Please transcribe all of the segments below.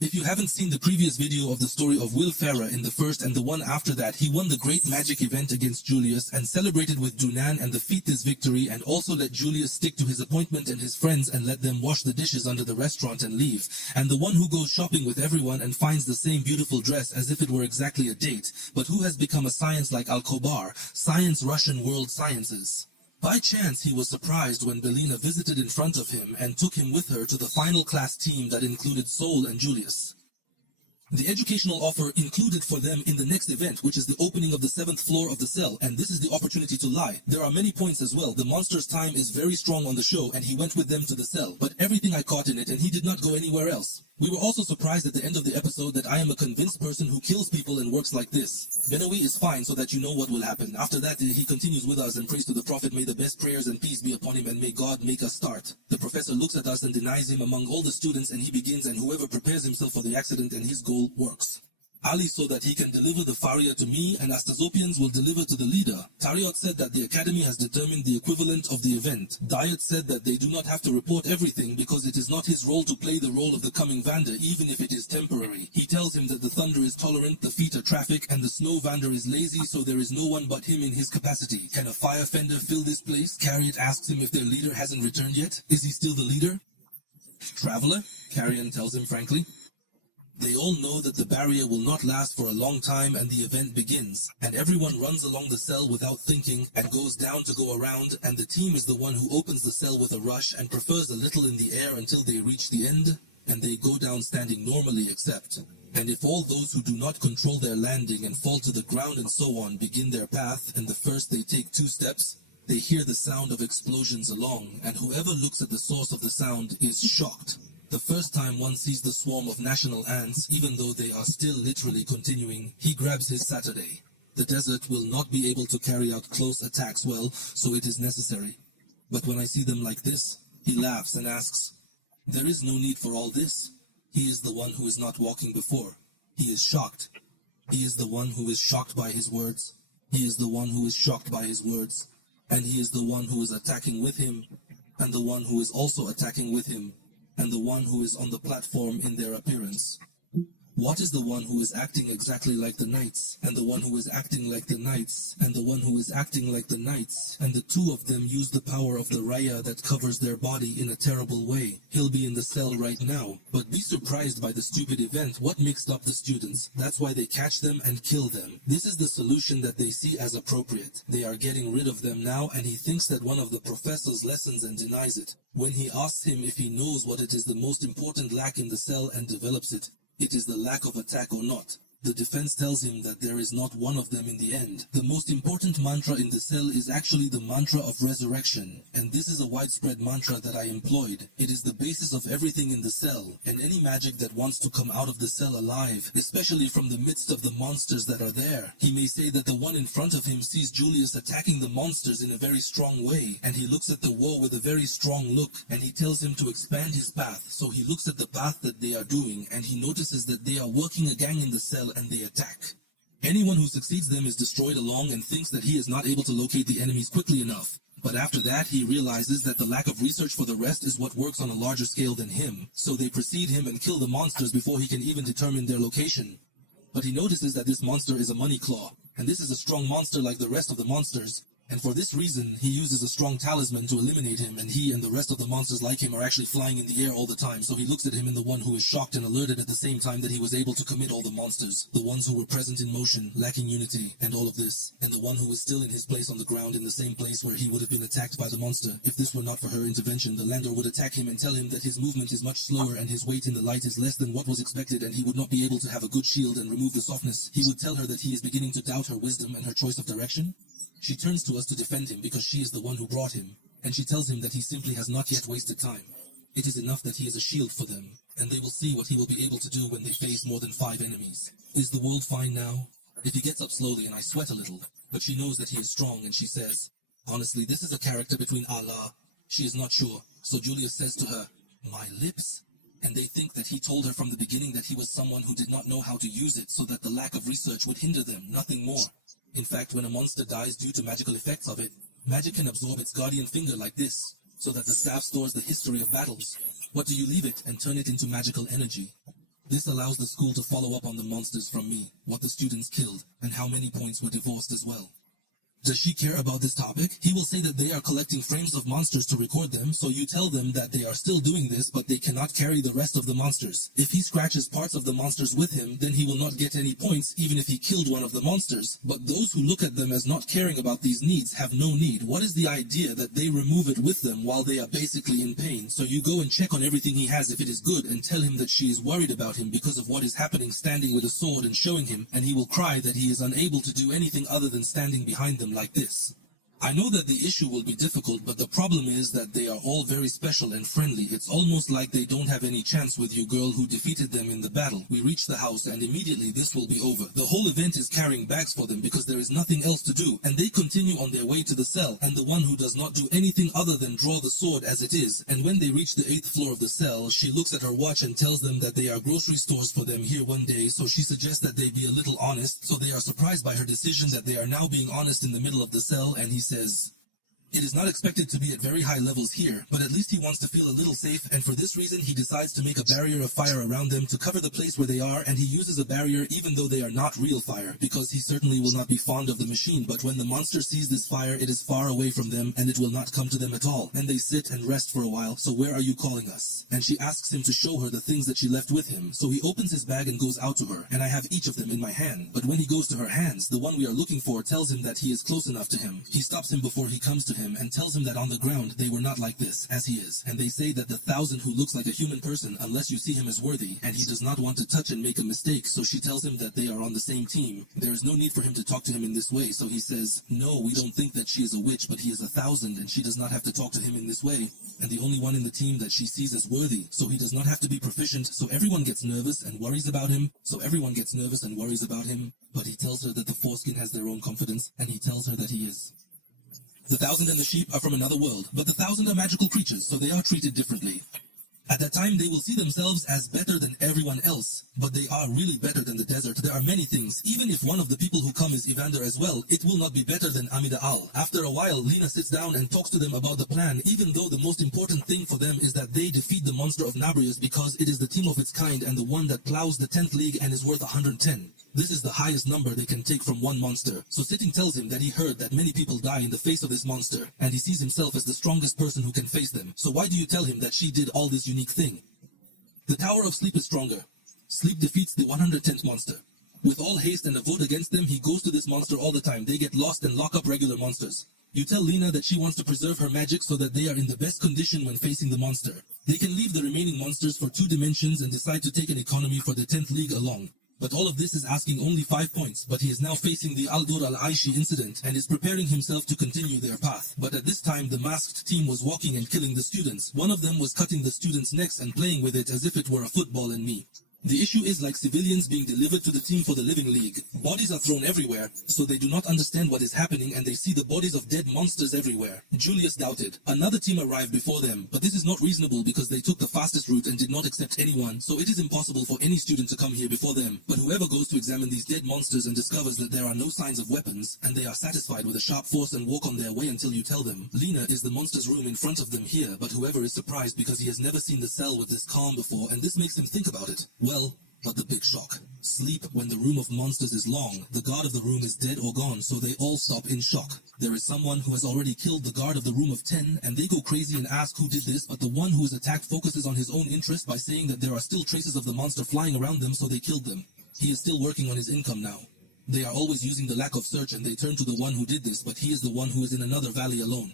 If you haven't seen the previous video of the story of Will Ferrer in the first and the one after that, he won the great magic event against Julius and celebrated with Dunan and defeat this victory, and also let Julius stick to his appointment and his friends and let them wash the dishes under the restaurant and leave. And the one who goes shopping with everyone and finds the same beautiful dress as if it were exactly a date, but who has become a science like Al-Khobar, science Russian world sciences. By chance, he was surprised when Belina visited in front of him and took him with her to the final class team that included Sol and Julius. The educational offer included for them in the next event, which is the opening of the 7th floor of the cell, and this is the opportunity to lie. There are many points as well. The monster's time is very strong on the show, and he went with them to the cell, but everything I caught in it, and he did not go anywhere else. We were also surprised at the end of the episode that I am a convinced person who kills people and works like this. Benawi is fine so that you know what will happen. After that, he continues with us and prays to the Prophet, may the best prayers and peace be upon him, and may God make us start. The professor looks at us and denies him among all the students, and he begins, and whoever prepares himself for the accident and his goal works. Ali so that he can deliver the Faria to me, and Astazopians will deliver to the leader. Tariot said that the academy has determined the equivalent of the event. Diet said that they do not have to report everything because it is not his role to play the role of the coming Vander, even if it is temporary. He tells him that the thunder is tolerant, the feet are traffic, and the snow Vander is lazy, so there is no one but him in his capacity. Can a fire fender fill this place? Carriot asks him if their leader hasn't returned yet. Is he still the leader? Traveler? Carrion tells him frankly. They all know that the barrier will not last for a long time and the event begins, and everyone runs along the cell without thinking and goes down to go around, and the team is the one who opens the cell with a rush and prefers a little in the air until they reach the end, and they go down standing normally except. And if all those who do not control their landing and fall to the ground and so on begin their path, and the first they take 2 steps, they hear the sound of explosions along, and whoever looks at the source of the sound is shocked. The first time one sees the swarm of national ants, even though they are still literally continuing, he grabs his Saturday. The desert will not be able to carry out close attacks well, so it is necessary. But when I see them like this, he laughs and asks, there is no need for all this. He is the one who is not walking before. He is shocked. He is the one who is shocked by his words. He is the one who is shocked by his words. And he is the one who is attacking with him, and the one who is also attacking with him, and the one who is on the platform in their appearance. What is the one who is acting exactly like the knights, and the one who is acting like the knights, and the one who is acting like the knights, and the 2 of them use the power of the Raya that covers their body in a terrible way. He'll be in the cell right now, but be surprised by the stupid event. What mixed up the students? That's why they catch them and kill them. This is the solution that they see as appropriate. They are getting rid of them now, and he thinks that one of the professor's lessons and denies it. When he asks him if he knows what it is the most important lack in the cell and develops it, it is the lack of attack or not. The defense tells him that there is not one of them in the end. The most important mantra in the cell is actually the mantra of resurrection, and this is a widespread mantra that I employed. It is the basis of everything in the cell, and any magic that wants to come out of the cell alive, especially from the midst of the monsters that are there. He may say that the one in front of him sees Julius attacking the monsters in a very strong way, and he looks at the wall with a very strong look, and he tells him to expand his path, so he looks at the path that they are doing, and he notices that they are working a gang in the cell and they attack. Anyone who succeeds them is destroyed along and thinks that he is not able to locate the enemies quickly enough. But after that, he realizes that the lack of research for the rest is what works on a larger scale than him, so they precede him and kill the monsters before he can even determine their location. But he notices that this monster is a money claw, and this is a strong monster like the rest of the monsters, and for this reason, he uses a strong talisman to eliminate him, and he and the rest of the monsters like him are actually flying in the air all the time, so he looks at him and the one who is shocked and alerted at the same time that he was able to commit all the monsters, the ones who were present in motion, lacking unity, and all of this, and the one who is still in his place on the ground in the same place where he would have been attacked by the monster. If this were not for her intervention, the lander would attack him and tell him that his movement is much slower and his weight in the light is less than what was expected, and he would not be able to have a good shield and remove the softness. He would tell her that he is beginning to doubt her wisdom and her choice of direction. She turns to us to defend him because she is the one who brought him, and she tells him that he simply has not yet wasted time. It is enough that he is a shield for them, and they will see what he will be able to do when they face more than 5 enemies. Is the world fine now? If he gets up slowly and I sweat a little, but she knows that he is strong and she says, honestly, this is a character between Allah. She is not sure, so Julius says to her, my lips? And they think that he told her from the beginning that he was someone who did not know how to use it so that the lack of research would hinder them, nothing more. In fact, when a monster dies due to magical effects of it, magic can absorb its guardian finger like this, so that the staff stores the history of battles. What do you leave it and turn it into magical energy? This allows the school to follow up on the monsters from me, what the students killed, and how many points were divorced as well. Does she care about this topic? He will say that they are collecting frames of monsters to record them, so you tell them that they are still doing this, but they cannot carry the rest of the monsters. If he scratches parts of the monsters with him, then he will not get any points even if he killed one of the monsters. But those who look at them as not caring about these needs have no need. What is the idea that they remove it with them while they are basically in pain? So you go and check on everything he has if it is good and tell him that she is worried about him because of what is happening, standing with a sword and showing him, and he will cry that he is unable to do anything other than standing behind them like this. I know that the issue will be difficult, but the problem is that they are all very special and friendly. It's almost like they don't have any chance with you girl who defeated them in the battle. We reach the house and immediately this will be over. The whole event is carrying bags for them because there is nothing else to do, and they continue on their way to the cell, and the one who does not do anything other than draw the sword as it is. And when they reach the 8th floor of the cell, she looks at her watch and tells them that they are grocery stores for them here one day, so she suggests that they be a little honest. So they are surprised by her decision that they are now being honest in the middle of the cell, and he says, "It is not expected to be at very high levels here, but at least he wants to feel a little safe, and for this reason he decides to make a barrier of fire around them to cover the place where they are, and he uses a barrier even though they are not real fire, because he certainly will not be fond of the machine, but when the monster sees this fire, it is far away from them, and it will not come to them at all, and they sit and rest for a while. So where are you calling us?" And she asks him to show her the things that she left with him, so he opens his bag and goes out to her, and I have each of them in my hand, but when he goes to her hands, the one we are looking for tells him that he is close enough to him. He stops him before he comes to him, and tells him that on the ground they were not like this, as he is, and they say that the 1,000 who looks like a human person unless you see him as worthy, and he does not want to touch and make a mistake, so she tells him that they are on the same team. There is no need for him to talk to him in this way, so he says, "No, we don't think that she is a witch, but he is 1,000, and she does not have to talk to him in this way, and the only one in the team that she sees as worthy, so he does not have to be proficient." So everyone gets nervous and worries about him, but he tells her that the foreskin has their own confidence, and he tells her that he is. The 1,000 and the sheep are from another world, but the 1,000 are magical creatures, so they are treated differently. At that time, they will see themselves as better than everyone else, but they are really better than the desert. There are many things. Even if one of the people who come is Evander as well, it will not be better than Amida Al. After a while, Lena sits down and talks to them about the plan, even though the most important thing for them is that they defeat the monster of Nabrius because it is the team of its kind and the one that plows the 10th league and is worth 110. This is the highest number they can take from one monster. So Sitting tells him that he heard that many people die in the face of this monster, and he sees himself as the strongest person who can face them. So why do you tell him that she did all this unique thing? The Tower of Sleep is stronger. Sleep defeats the 110th monster. With all haste and a vote against them, he goes to this monster all the time. They get lost and lock up regular monsters. You tell Lena that she wants to preserve her magic so that they are in the best condition when facing the monster. They can leave the remaining monsters for 2 dimensions and decide to take an economy for the 10th league along. But all of this is asking only 5 points, but he is now facing the Al-Dur al-Aishi incident and is preparing himself to continue their path. But at this time, the masked team was walking and killing the students. One of them was cutting the students' necks and playing with it as if it were a football and me. The issue is like civilians being delivered to the team for the Living League. Bodies are thrown everywhere, so they do not understand what is happening and they see the bodies of dead monsters everywhere. Julius doubted. Another team arrived before them, but this is not reasonable because they took the fastest route and did not accept anyone, so it is impossible for any student to come here before them. But whoever goes to examine these dead monsters and discovers that there are no signs of weapons, and they are satisfied with a sharp force and walk on their way until you tell them. Lena is the monster's room in front of them here, but whoever is surprised because he has never seen the cell with this calm before, and this makes him think about it. Well, but the big shock. Sleep when the room of monsters is long. The guard of the room is dead or gone, so they all stop in shock. There is someone who has already killed the guard of the room of 10, and they go crazy and ask who did this, but the one who is attacked focuses on his own interest by saying that there are still traces of the monster flying around them, so they killed them. He is still working on his income now. They are always using the lack of search and they turn to the one who did this, but he is the one who is in another valley alone.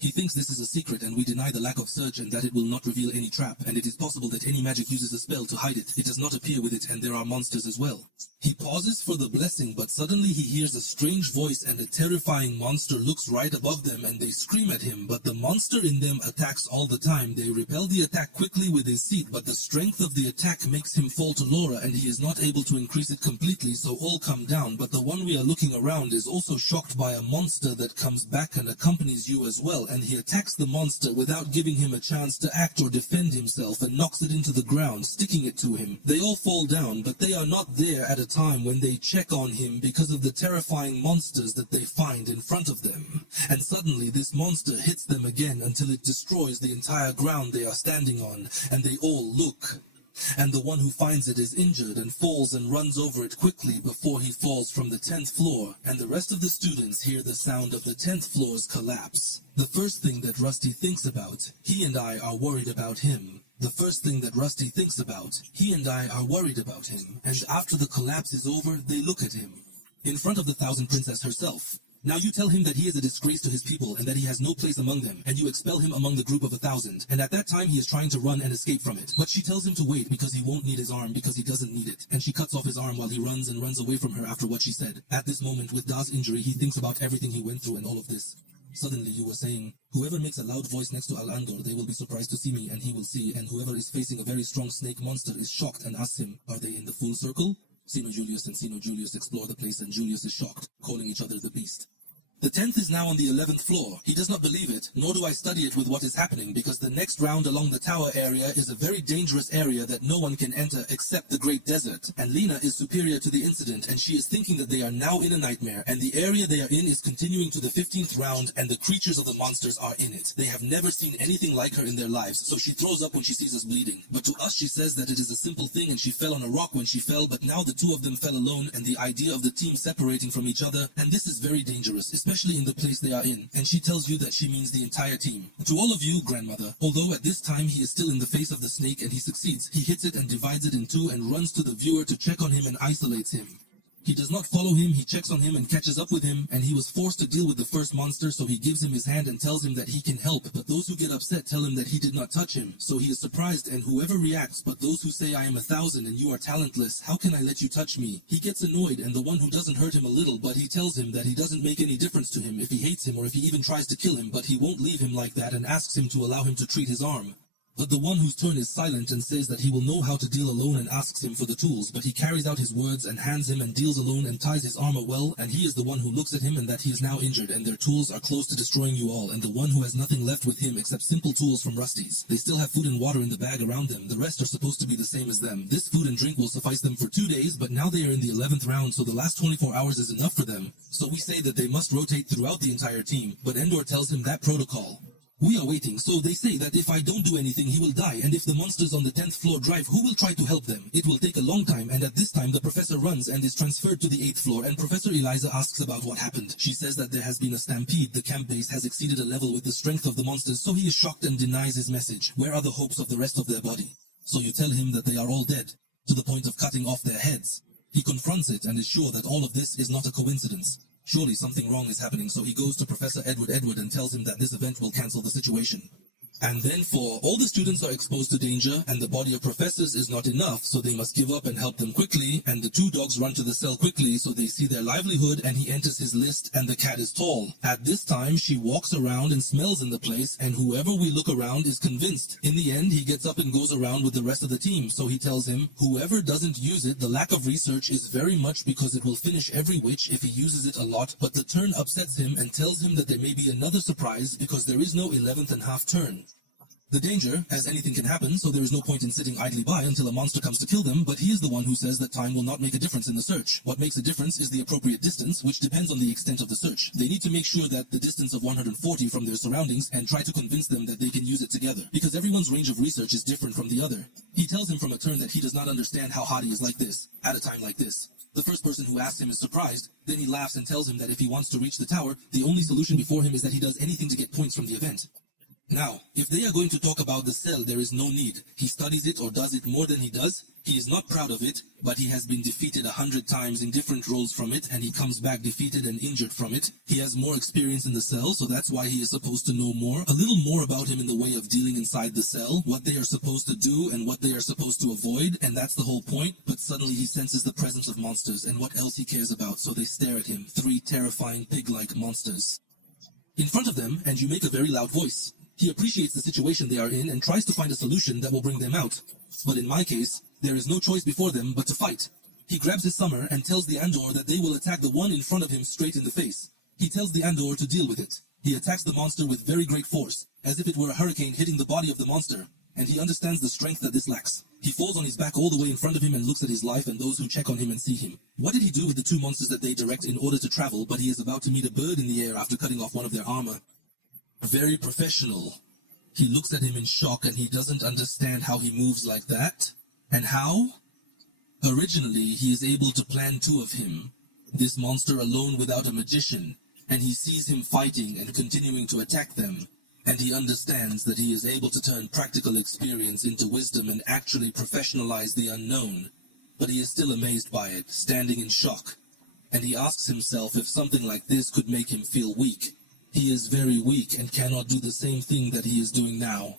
He thinks this is a secret and we deny the lack of search and that it will not reveal any trap, and it is possible that any magic uses a spell to hide it. It does not appear with it and there are monsters as well. He pauses for the blessing, but suddenly he hears a strange voice and a terrifying monster looks right above them and they scream at him, but the monster in them attacks all the time. They repel the attack quickly with his seat, but the strength of the attack makes him fall to Laura and he is not able to increase it completely, so all come down. But the one we are looking around is also shocked by a monster that comes back and accompanies you as well, and he attacks the monster without giving him a chance to act or defend himself and knocks it into the ground, sticking it to him. They all fall down, but they are not there at a time when they check on him because of the terrifying monsters that they find in front of them. And suddenly this monster hits them again until it destroys the entire ground they are standing on, and they all look and the one who finds it is injured and falls and runs over it quickly before he falls from the 10th floor, and the rest of the students hear the sound of the 10th floor's collapse. The first thing that Rusty thinks about, he and I are worried about him. The first thing that Rusty thinks about, he and I are worried about him, and after the collapse is over, they look at him. In front of the Thousand Princess herself. Now you tell him that he is a disgrace to his people and that he has no place among them, and you expel him among the group of 1,000, and at that time he is trying to run and escape from it. But she tells him to wait because he won't need his arm because he doesn't need it, and she cuts off his arm while he runs and runs away from her after what she said. At this moment, with Da's injury, he thinks about everything he went through and all of this. Suddenly you were saying, whoever makes a loud voice next to Al-Andor, they will be surprised to see me and he will see, and whoever is facing a very strong snake monster is shocked and asks him, are they in the full circle? Sino Julius and Sino Julius explore the place and Julius is shocked, calling each other the beast. The 10th is now on the 11th floor. He does not believe it, nor do I study it with what is happening, because the next round along the tower area is a very dangerous area that no one can enter except the Great Desert. And Lena is superior to the incident, and she is thinking that they are now in a nightmare, and the area they are in is continuing to the 15th round, and the creatures of the monsters are in it. They have never seen anything like her in their lives, so she throws up when she sees us bleeding. But to us she says that it is a simple thing and she fell on a rock when she fell, but now the two of them fell alone, and the idea of the team separating from each other, and this is very dangerous, especially in the place they are in, and she tells you that she means the entire team. To all of you, grandmother, although at this time he is still in the face of the snake and he succeeds, he hits it and divides it in two and runs to the viewer to check on him and isolates him. He does not follow him, he checks on him and catches up with him, and he was forced to deal with the first monster, so he gives him his hand and tells him that he can help, but those who get upset tell him that he did not touch him, so he is surprised, and whoever reacts, but those who say I am 1,000 and you are talentless, how can I let you touch me? He gets annoyed, and the one who doesn't hurt him a little, but he tells him that he doesn't make any difference to him if he hates him or if he even tries to kill him, but he won't leave him like that and asks him to allow him to treat his arm. But the one whose turn is silent and says that he will know how to deal alone and asks him for the tools, but he carries out his words and hands him and deals alone and ties his armor well, and he is the one who looks at him and that he is now injured and their tools are close to destroying you all, and the one who has nothing left with him except simple tools from Rusty's. They still have food and water in the bag around them, the rest are supposed to be the same as them. This food and drink will suffice them for 2 days, but now they are in the 11th round, so the last 24 hours is enough for them. So we say that they must rotate throughout the entire team, but Endor tells him that protocol. We are waiting, so they say that if I don't do anything he will die, and if the monsters on the 10th floor drive, who will try to help them? It will take a long time, and at this time the professor runs and is transferred to the 8th floor, and Professor Eliza asks about what happened. She says that there has been a stampede, the camp base has exceeded a level with the strength of the monsters, so he is shocked and denies his message. Where are the hopes of the rest of their body? So you tell him that they are all dead, to the point of cutting off their heads. He confronts it and is sure that all of this is not a coincidence. Surely something wrong is happening, so he goes to Professor Edward and tells him that this event will cancel the situation. And then all the students are exposed to danger, and the body of professors is not enough, so they must give up and help them quickly, and the two dogs run to the cell quickly, so they see their livelihood, and he enters his list, and the cat is tall. At this time, she walks around and smells in the place, and whoever we look around is convinced. In the end, he gets up and goes around with the rest of the team, so he tells him, whoever doesn't use it, the lack of research is very much because it will finish every witch if he uses it a lot, but the turn upsets him and tells him that there may be another surprise because there is no 11th and half turn. The danger, as anything can happen, so there is no point in sitting idly by until a monster comes to kill them, but he is the one who says that time will not make a difference in the search. What makes a difference is the appropriate distance, which depends on the extent of the search. They need to make sure that the distance of 140 from their surroundings and try to convince them that they can use it together, because everyone's range of research is different from the other. He tells him from a turn that he does not understand how Hadi is like this, at a time like this. The first person who asks him is surprised, then he laughs and tells him that if he wants to reach the tower, the only solution before him is that he does anything to get points from the event. Now, if they are going to talk about the cell, there is no need. He studies it or does it more than he does. He is not proud of it, but he has been defeated 100 times in different roles from it, and he comes back defeated and injured from it. He has more experience in the cell, so that's why he is supposed to know more. A little more about him in the way of dealing inside the cell, what they are supposed to do and what they are supposed to avoid, and that's the whole point. But suddenly he senses the presence of monsters, and what else he cares about, so they stare at him. 3 terrifying pig-like monsters. In front of them, and you make a very loud voice. He appreciates the situation they are in and tries to find a solution that will bring them out. But in my case, there is no choice before them but to fight. He grabs his summer and tells the Andor that they will attack the one in front of him straight in the face. He tells the Andor to deal with it. He attacks the monster with very great force, as if it were a hurricane hitting the body of the monster, and he understands the strength that this lacks. He falls on his back all the way in front of him and looks at his life and those who check on him and see him. What did he do with the 2 monsters that they direct in order to travel, but he is about to meet a bird in the air after cutting off one of their armor? Very professional. He looks at him in shock and he doesn't understand how he moves like that. And how? Originally, he is able to plan two of him, this monster alone without a magician, and he sees him fighting and continuing to attack them, and he understands that he is able to turn practical experience into wisdom and actually professionalize the unknown. But he is still amazed by it, standing in shock, and he asks himself if something like this could make him feel weak. He is very weak and cannot do the same thing that he is doing now.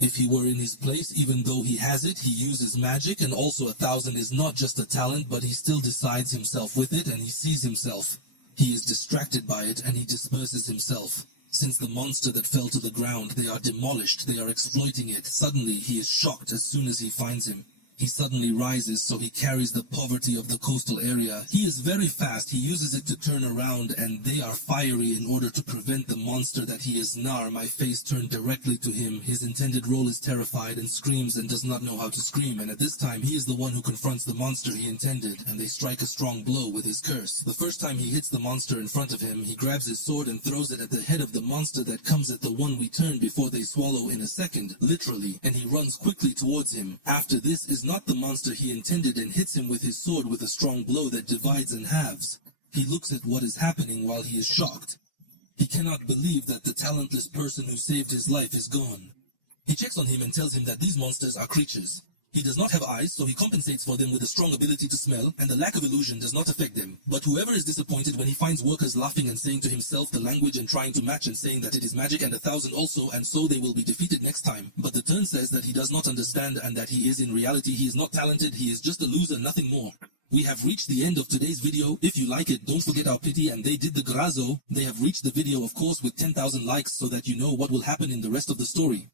If he were in his place, even though he has it, he uses magic, and also 1,000 is not just a talent, but he still decides himself with it, and he sees himself. He is distracted by it, and he disperses himself. Since the monster that fell to the ground, they are demolished, they are exploiting it. Suddenly, he is shocked as soon as he finds him. He suddenly rises, so he carries the poverty of the coastal area. He is very fast, he uses it to turn around, and they are fiery in order to prevent the monster that he is. My face turned directly to him. His intended role is terrified and screams and does not know how to scream, and at this time he is the one who confronts the monster he intended, and they strike a strong blow with his curse. The first time he hits the monster in front of him, he grabs his sword and throws it at the head of the monster that comes at the one we turn before they swallow in a second, literally, and he runs quickly towards him. After this is not the monster he intended and hits him with his sword with a strong blow that divides in halves. He looks at what is happening while he is shocked. He cannot believe that the talentless person who saved his life is gone. He checks on him and tells him that these monsters are creatures. He does not have eyes, so he compensates for them with a strong ability to smell, and the lack of illusion does not affect them. But whoever is disappointed when he finds workers laughing and saying to himself the language and trying to match and saying that it is magic and 1,000 also, and so they will be defeated next time. But the turn says that he does not understand and that he is in reality, he is not talented, he is just a loser, nothing more. We have reached the end of today's video. If you like it, don't forget our pity, and they did the grazo. They have reached the video, of course, with 10,000 likes so that you know what will happen in the rest of the story.